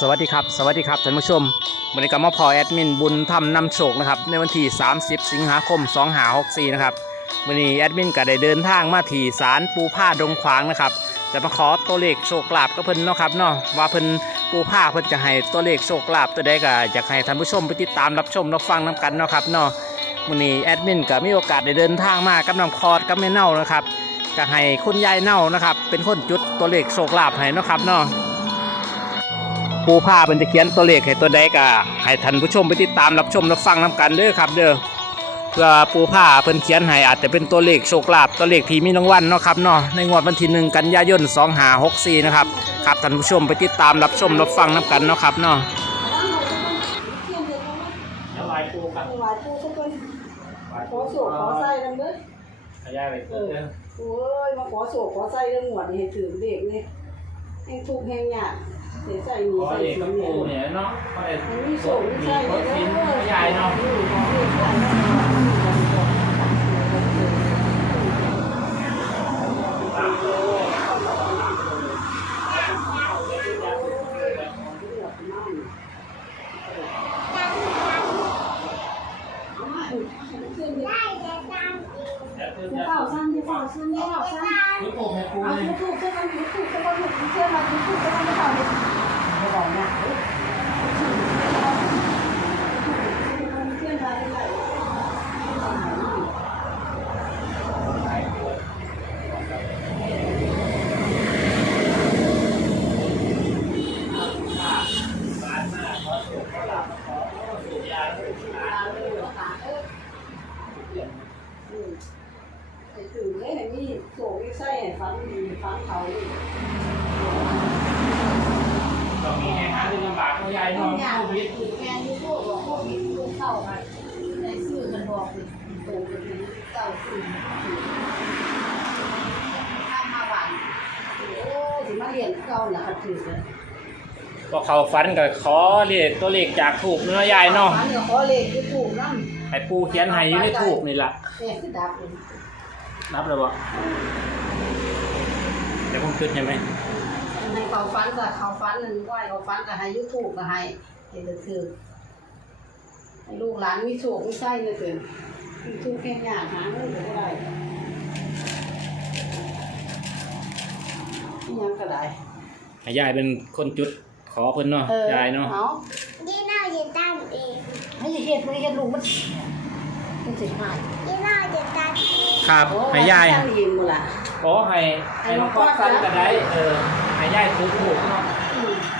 สวัสดีครับ สวัสดีครับท่านผู้ชมวันนี้ก็มาพอแอดมินบุญทำนำโชคนะครับในวันที่ 30 สิงหาคม 2564 นะครับวันนี้แอดมินก็ได้เดินทางมาที่ศาลปูผ้าดงขวางนะครับจะมาขอตัวเลขโชคลาภกับเพิ่นเนาะครับเนาะว่าเพิ่นปูผ้าเพิ่นจะให้ตัวเลขโชคลาภตัวใดก็อยากให้ท่านผู้ชมไปติดตามรับชมรับฟังน้กันเนาะครับเนาะวันนี้แอดมินก็มีโอกาสได้เดินทางมากับน้องคอร์ดกับแม่เน่านะครับก็ให้คุณยายเน่านะครับเป็นคนจุดตัวเลขโชคลาภให้เนาะครับเนาะ ปูผ้าเป็นจะเขียนตัวเลขให้ตัวใดก็ให้ท่านผู้ชมไปติดตามรับชมรับฟังนํกันเด้อครับ เด้อเพื่อปูผ้าเพิ่นเขียนให้อาจจะเป็นตัวเลขโชคลาภตัวเลขที่มีรางวัลเนาะครับเนาะในงวดวันที่หนึ่งกันยายน2564นะครับครับท่านผู้ชมไปติดตามรับชมรับฟังนํกันเนาะครับเนาะลายปูครับหลายผู้ทุกคนขอโศกขอไส้กันเด้อขยายไปเออโอ้ยมาขอโศกขอไส้เรื่องหวดนี่ให้ถือเด็กนี่แห่งทุกข์แห่งยาก เสียใจมีขอใส่เลขสิกับนเนี่ยปูเนี่ยเนาะขอเลขมันมีโศกมีไส้รเด้อถสินขยายเนาะขอเลขไส้จะเข้าซ้ำจะเข้าซ้ำจะเข้าซ้ำ ลูกปูให้ปู เอา เลย ยูทูบเชื่อกันยูทูบเชื่อกันยูทูบเชื่อกันยูทูบเชื่อกันไม่เข้าเลยไม่บอกนะเชื่อกันได้ ไอ้ตื่นเลยไอ้นี่โศกไอ้ไส้ไอ้ฟันฟันเขา ก็มีแห่งหาเรื่องลำบากเขาใหญ่ ต้ เนาะ องอยาก โควิด แกยูทูบบอกโควิดลูกเข้ามาในชื่อมันบอกโตไปถึง เก้าสี่ข้ามมาหวานโอ้ถึงมาเรียนเก่าน่ะคัดถือเลยก็เขาฝันก็ขอเลขตัวเลขจากถูกเนื้อยายเนาะฟันก็ขอเลขยูทูบนั่นไอ้ปูเขียนให้อยู่ในถูกนี่ล่ะแม่คือดับเลยรับแล้วบ่เดี๋ยวผมขึ้นใช่ไหมให้เขาฟันก็เขาฟันนั่นก็ให้เขาฟันก็ให้ยูทูบก็ให้เห็นคือให้ลูกหลานมีโศกมีไส้เลยเกิ นยูทูบแค่ยากหาเงินก็ได้ยังก็ได้ให้ยายเป็นคนจุดขอเพิ่นเนาะยายเนาะเอานี่น่าจะตั้งเองไม่ใช่เฮ็ดไม่ใช่ลูกมันมันสิหายนี่น่าจะตั้งเองครับให้ยายตั้งเองหมดละขอให้ให้หลวงพ่อฟันก็ได้เออให้ยายถูกถูกเนาะอืมขอให้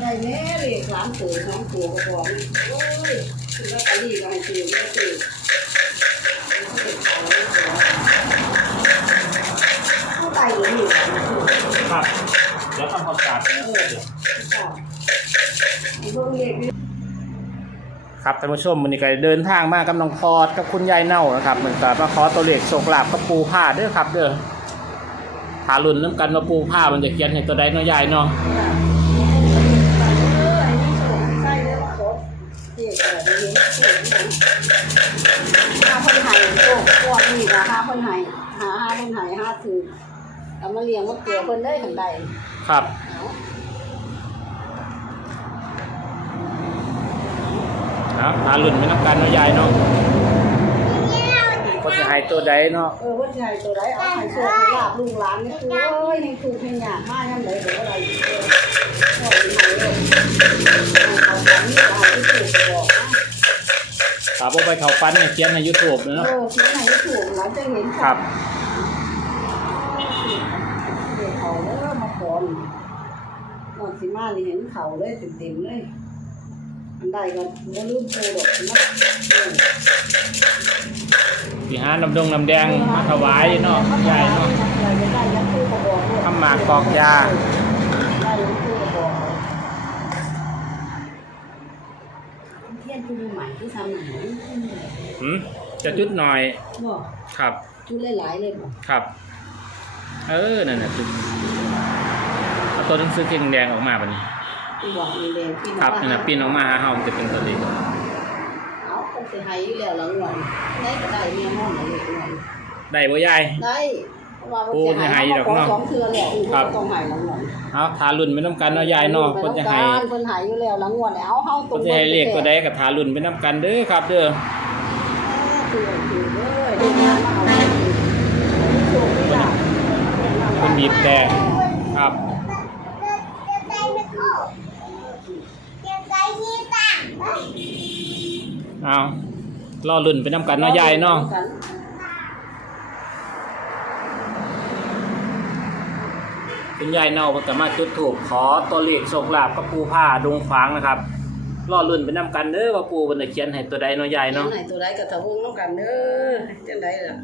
ได้แม่เลยสามตัวสองตัวก็พอโอ้ยถึงแล้วก็ดีก็ให้ตื่นก็ตื่นผู้ตายอยู่นี่ครับเดี๋ยวทำความสะอาดเนะอไอ้พวเล็กนี่ครับท่านผู้ชมวันนี้ก็เดินทางมากับน้องพอดกับคุณยายเน่านะครับเหมือนกับมาขอตัวเลขโชคลาภกับปูผ้าเด้อครับเด้อทารุ่นน้ำกันว่าปูผ้ามันจะเขียนให้ตัวใดเนาะยายเนาะ เออไอ้นี่ส่งใส่เลยว่าครบ เด็กแบบนี้เด็กนี่ห้าคนไห้โอ้พวกนี่นะห้าคนไห้หาห้าคนไห้ห้าถือเอามาเลี้ยงมาเกลือเพิ่นได้ทันใดครับ เอาครับทารุ่นไม่น้ำกันเนาะยายเนาะนี่น่า จะก็จะให้ตัวใดเนาะเออว่าสิให้ตัวใดเอาให้โชคให้ลาบลูกหลานนี่คือเอ้ยยังถูกให้ยากมากยังไดเดี๋ยวอะไรเออพ่อมีให้เลยเอาของนี่เอาที่ถูกบอกนะถามว่าไปเขาฟันเนี่ยเขียนในยูทูบเอเนาะอเขียนไหนถูกหลานจะเห็นครับเด็กเขาแล้วมาขอนนอนสิมานี่เห็นเขาเลยเต็มๆเลย อันใดก็บ่ลืมโปรดอกนะเออสีหาน้ำดงน้ำแดงมาถวายเนาะยายเนาะได้ก็ได้ยัดตู้กระบอกด้วยทำหมากกอกยาได้ยัดตู้กระบอกเทียนคือใหม่ที่ทำใหม่หืมจะจุดหน่อยบ่ครับชุดหลายๆเลยบ่ครับ เออ นั่นน่ะจุดเอาตัวหนังสือเก่งแดงออกมาบัดนี้ ที่บอกมีแดงที่ครับนี่นะปีนออกมาหาเฮามันจะเป็นตัวนี้เอาคงสิให้อยู่แล้วละงวนไหนก็ได้เมียม่อนเลยงวนได้บ่ยาย ได้พว่าเพิ่นสิให้เขาขอสองเทื่อแล้วอีกครับต้องให้รางวัลเอาทารุ่นไปน้ำกันเนาะยายเนาะเพิ่นจะให้เพิ่นให้อยู่แล้วรางวัลแล้วเอาเฮาตรเพิ่งนจะให้เลขตัวใดกับทารุ่นไปน้ำกันเด้อครับ เด้อคือคือเด้อเด็กงานมาเอาโชคดีจ้ะเพิ่นบีบแต่ครับ จะใจไม่เข้าจะใจที่ต่าง เอารอรุ่นไปน้ำกันเนาะยายเนาะคุณยายเนาเพิ่นก็มาจุดถูกขอตัวเลขโชคลาภกับปูผ้าดงขวางนะครับรอรุ่นไปน้ำกันเด้อว่าปูเพิ่นจะเขียนให้ตัวใดเนาะยายเนาะไหนตัวใดก็ทะวงน้ำกันเด้อจังไดล่ะ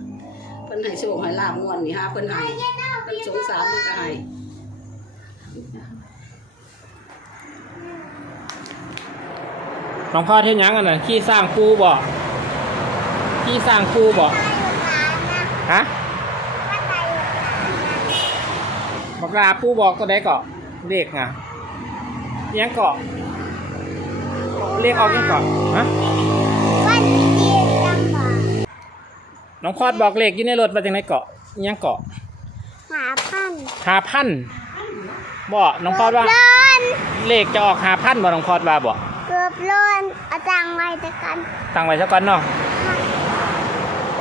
เพิ่นให้โชคให้ลาบงวดนี่ฮะเพิ่นให้เพิ่นสงสารเพิ่นก็ให้ หลวงพ่อเท่นหยังกันน่ะขี้สร้างปูบ่ขี้สร้างปูบ่ฮะบอกลาปูบอกตัวใดเกาะเลขอะอิหยังเกาะเลขออกยังเกาะฮะวันที่จังหวะน้องพอดบอกเลขอยู่ในรถมาจากไหนเกาะอิหยังเกาะหมาพันหาพันบ่น้องพอดว่าร้อนเลขจะออกหาพันบ่น้องพอดว่าบ่ เกือบร้อนอาจารย์ไว้แต่กันตั้งไว้ซะก่อนเนาะ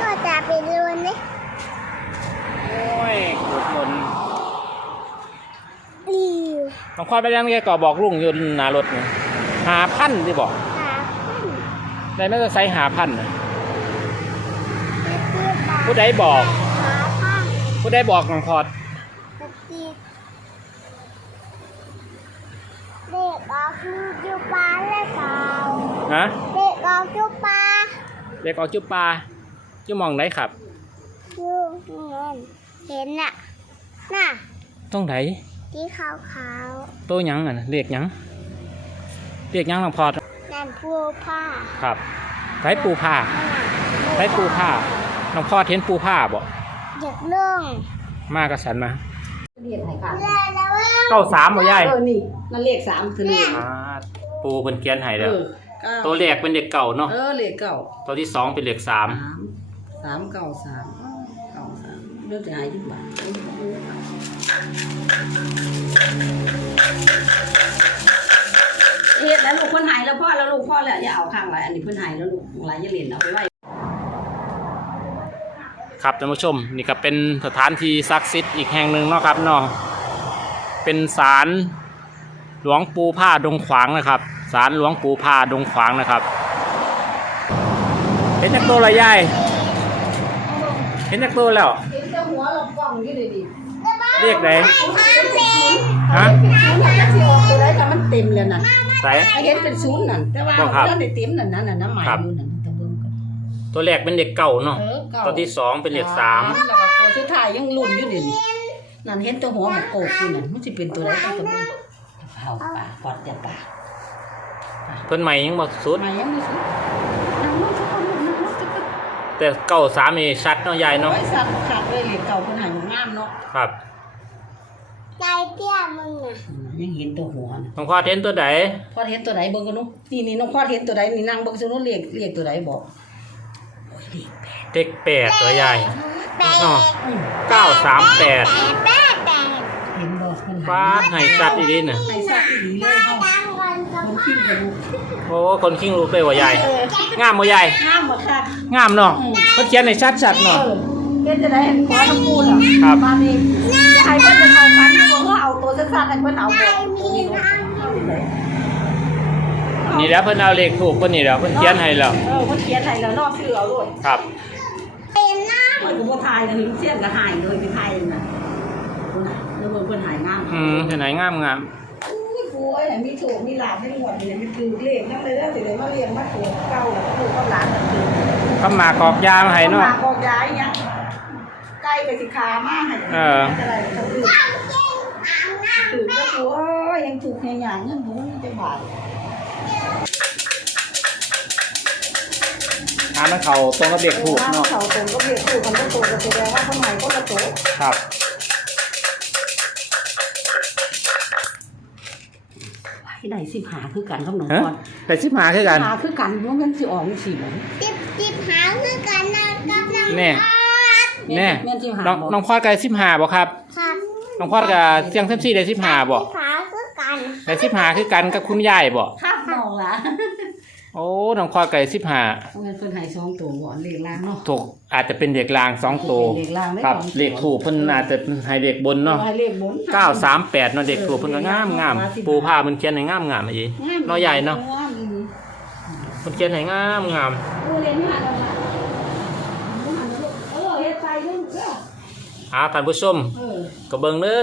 ก็จะไปดูนี่โอ้ยขุดหล่นอีน้องพอดไปยังไงเกาะบอกลุงอยู่หน้ารถนี่หาพันที่บอกหาพันได้ไม่ต้องใช้หาพันน่ะไปซื้อปลาผู้ใดบอก หาพันผู้ใดบอกน้องพอดไปตีเด็กออกลูกอยู่ปลาและเปล่าฮะเด็กออกอยู่ปลาเด็กออกจุปลาจุมองไหนครับอยู่เงินเห็นน่ะน่ะตรงไหนที่ขาวขาวตัวหยังอะนะเรียกหยังเรียกหยังน้องพอดๆนั่นผู้ผ้าครับใช้ปูผ้าใช้ปูผ้าน้องพอดเห็นปูผ้าบ่เด็กเรื่องมากระสันมา เรียกให้ค่ะแล้วแล้วว่าเก้าสามบ่ยายเออนี่นั่นเลขสามคือเลขอ่าปูเพิ่นเขียนให้เอแล้ว อเก้าตัวแรกเป็นเด็กเก่าเนาะ เออเลขเก้าตัวที่สองเป็นเลขสามสามสามเก้าสามเก้าสามเรื่องจะหายยี่บาทเฮ็ดแล้วลูกเพิ่นหายแล้วพ่อแล้วลูกพ่อแล้วอย่าเอาข้างไรอันนี้เพิ่นหายแล้วลูกไรอย่าเล่นเอาไปไว้ ครับท่านผู้ชมนี่ก็เป็นสถานที่ศักดิ์สิทธิ์อีกแห่งหนึ่งเนาะครับเนาะเป็นศาลหลวงปู่ผ้าดงขวางนะครับศาลหลวงปู่ผ้าดงขวางนะครับ เห็นนักโตละยายเห็นนักโตแล้วเห็นแต่หัวเรากล้องอยู่ดีดีเรียกไหนฮะศูนย์น่ะสิออกตัวไรแต่มันเต็มแล้วน่ะใส่ไอ้เห็นเป็นศูนย์นั่นแต่ว่าบ่ครับเรื่องได้เต็มนั่นนั่นน่ะน้ำหมายครับอยู่นั่นตะเบิ่งกันตัวแรกเป็นเด็กเก่าเนาะเออ เก้าตัวที่สองเป็นเลขสามแล้วก็ตัวสุดท้ายยังลุ้นอยู่เดี๋ยวนี้นั่นเห็นตัวหัวมันโกกอยู่นั่นมันสิเป็นตัวใดก็ตัวนึงเอาปากกอดแต่ปากเพิ่นใหม่ยังบ่สุด มายังไม่สุดนั่งลงสักคนนั่งลงสักคนแต่เก่าสามนี่ชัดเนาะยายเนาะไว้สัตว์ขาดเลยเหล็กเก่าคนหายงามเนาะครับใจเตี้ยมึงน่ะยังเห็นตัวหัวน่ะหลวงพ่อเห็นตัวไหนพอเห็นตัวไหนเบิ่งกันนุนี่นี่น้องพอเห็นตัวไหนนี่นั่งเบิ่งซะนู้นเรียกเรียกตัวไหนบอกโอ้ย เลขแปดเด็กแปดตัวยายแปดเนาะอืมเก้าสามแปดแปดแปดเห็นบ่มันฟ้าหายให้ชัดอีดีน่ะให้สัตว์อีหลีเลยเฮาดังก่อนจะมันขึ้นกระดูกโอ้คนขิงลูกเลยว่ายายเอองามบ่ยายงามบ่ค่ะงามเนาะเพิ่นเขียนให้ชัดๆเอเนาะ อเฮ็ดจะได้ขอน้ำปูน่ะครับ มานี่จะให้เพิ่นจะเข้าฝันอยู่บ่เฮาเอาตัวสั้นๆให้เพิ่นเอาบ่นี่เนาะเอาไปเลย นี่แล้วเพิ่นเอาเลขถูกเพิ่นนี่แล้วเพิ่นเขียนให้แล้วเออเพิ่นเขียนให้แล้วเนอกชื่อเอาโลดครับ เป็นน้มันก็บ่ทายเลยเสียนก็หายเลยไปทายนั่นน่ะคุณน่ะแล้วเบิ่งเพิ่นหายงามอืมเห็นไหนงามงามอุ้ยกูเอ้ยมีโชคมีลาภให้หมดนี่มันคือเลขนำเลยเด้อสิได้มาเลี้ยงมาโตเก่าแล้วก็ลูกกับหลานกันคือก็มากอกยามาให้เนาะ มากอกย้ายหยังไก่ไปสิขามาให้เออจะได้ก็คือำอ่างน้ คือก็กูเอ้ยยังถูกแห่งอย่างเงินบ่มีจะบาท อ่า มันเข้าตรงกับเลขถูกเนาะเขาตรงก็เรียกถูกกันก็โตก็แสดงว่าทำไมก็ละโตครับให้ได้สิบหาคือกันกับหนองฮะพรแต่สิบหาคือกันหาคือกันว่ามันสิออกสิบ่ำจิบจิบหาคือกันนะกับน้ำแน่แน่แม่นที่หาน้องน้องพอดกับสิบห้าบ่ครับครับน้องพอดกับเสียงเซมซี่ได้สิบห้าบ่ขาคือกันได้สิบห้าคือกันกับคุณยายบ่ครับน้องล่ะ โอ้น้องพอดกับสิบห้าเงินเพิ่นให้สองตัวบ่เลขล่างเนาะถูกอาจจะเป็นเด็กลางสองตัวเลขล่างได้ครับสองตัวเลขถูกเพิ่นอาจจะให้เด็กบนเนาะให้เลขบนเก้าสามแปดเนาะเด็กถูกเพิ่นก็งามงามปูผ้ามันเขียนให้งามงามอีเนาะใหญ่เนาะงามอีหลีเพิ่นเขียนให้งามงามเออเรียนหาแล้วล่ะเออเฮ็ดใจเด้อเด้ออ่าท่านผู้ชมเออก็เบิ่งเด้อ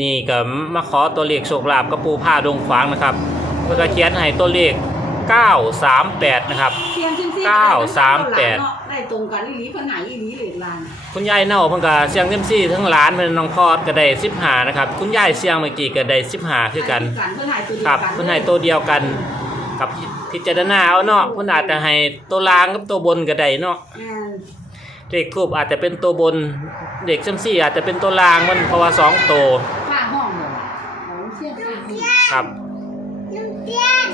นี่ก็มาขอตัวเลขโชคลาภกับปูผ้าดงขวางนะครับเพิ่นก็เขียนให้ตัวเลข 938 นะครับ เสียงจริงๆเก้าสามแปดเนาะได้ตรงกันอีหลีเพิ่นให้อีหลีเลขล่างคุณยายเน่าเพิ่นก็เสียงเต็มซี่ทั้งหลานเพิ่นน้องพอดก็ได้15นะครับคุณยายเสียงเมื่อกี้ก็ได้15คือกัน เพิ่นให้ตัวเดียวครับกันเพิ่นให้ตัวเดียวกันกับพิจารณาเอาเนาะเพิ่นอาจจะให้ตัวล่างกับตัวบนก็ได้เนาะแม่นเด็กทูบอาจจะเป็นตัวบน เด็กเซมซี่อาจจะเป็นตัวล่างมันเพราะว่าสองตัวค่าห้องเลยของเสียงจริงครับลุงเตี้ยน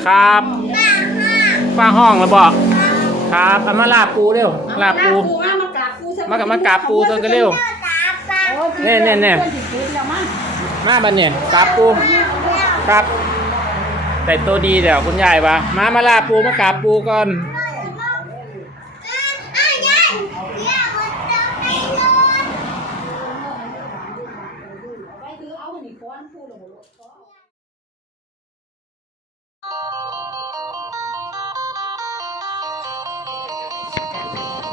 ครับป้าห้าฟ้าห้องแล้วบอกครับเอามาลาบปูเร็วลาบปู มามากราบปูซะมากับมากราบปูตัวกันเร็วเจ้าตาป้าโอ้ยแน่ๆๆเพิ่สิซื้อแล้วมั้งมาบันเนี่ยกราบปูครับ แต่ตัวดีเดี๋ยวคุณยายปะมามาลาบปูมากราบปูก่อน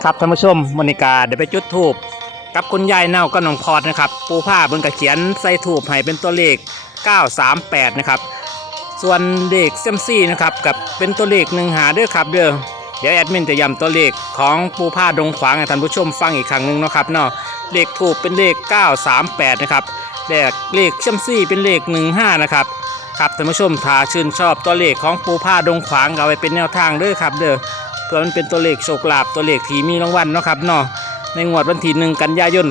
ครับท่านผู้ชมมนิกาเดี๋ยวไปจุดทูบกับคุณยายเน่าก็น้องพอดนะครับปูผ้าเบิ่งกระเขียนใส่ทูบให้เป็นตัวเลข 938 นะครับ ส่วนเลขเซมซี่นะครับกับเป็นตัวเลขหนึ่งหาเด้อครับเด้อเดี๋ยวแอดมินจะย้ำตัวเลขของปูผ้าดงขวางให้ท่านผู้ชมฟังอีกครั้งหนึ่งนะครับเนาะเลขถูกเป็นเลข 938 นะครับเลขเลขเซมซี่เป็นเลข 15 นะครับครับท่านผู้ชมถ้าชื่นชอบตัวเลขของปูผ้าดงขวางก็เอาไว้เป็นแนวทางด้อครับเด้อ พื่อมันเป็นตัวเลขโชคลาภตัวเลขที่มีรางวัลเนาะครับเนาะในงวดวันที่1กันยายน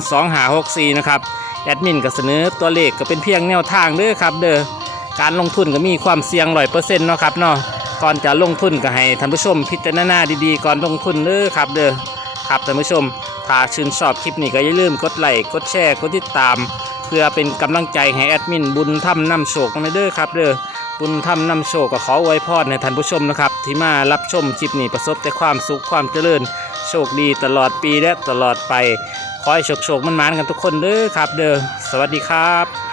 2564นะครับแอดมินก็เสนอตัวเลขก็เป็นเพียงแนวทางเด้อครับ เด้อการลงทุนก็มีความเสี่ยงร้อยเปอร์เซ็นต์เนาะครับเนาะก่อนจะลงทุนก็ให้ท่านผู้ชมพิจารณาดีๆ ก่อนลงทุนเด้อครับ เด้อครับท่านผู้ชมถ้าชื่นชอบคลิปนี้ก็อย่าลืมกดไลค์กดแชร์กดติดตาม เพื่อเป็นกำลังใจให้แอดมินบุญทำนำโชคกันเด้อครับเด้อ บุญทำนำโชคก็ขอไว้พรในท่านผู้ชมนะครับ ที่มารับชมคลิปนี้ประสบแต่ความสุขความเจริญ โชคดีตลอดปีและตลอดไป ขอให้โชคโชคมันมานกันทุกคนเด้อครับ เด้อสวัสดีครับ